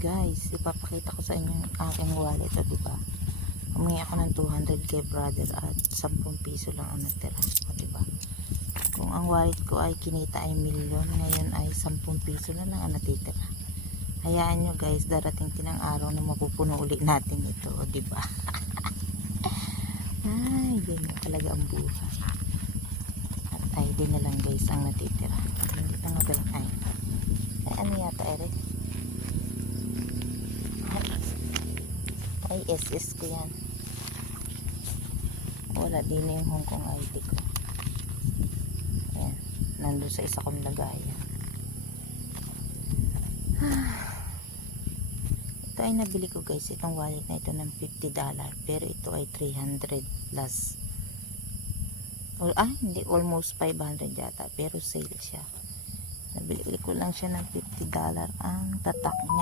Guys, ipapakita ko sa inyo yung aking wallet, di ba? Humingi ako ng 200 kay brother at 10 piso lang ang natira, di ba? Kung ang wallet ko ay kinita ay milyon, ngayon ay 10 piso na lang ang natitira. Hayaan nyo guys, darating din ang araw na mapupuno ulit natin ito, di ba? Ay, ganyan talaga ang buhay. At ID na lang guys ang natitira. Dito nga ba yung ID? Ay, ano yata, Eric? Ay, SS ko yan. Wala din yung Hong Kong ID ko. Ayan, nandun sa isa kong lagayan. Ito ay nabili ko guys, itong wallet na ito ng $50, pero ito ay 300 plus. Hindi, almost 500 yata, pero sale siya. Nabili ko lang siya ng $50 ang tatak niya.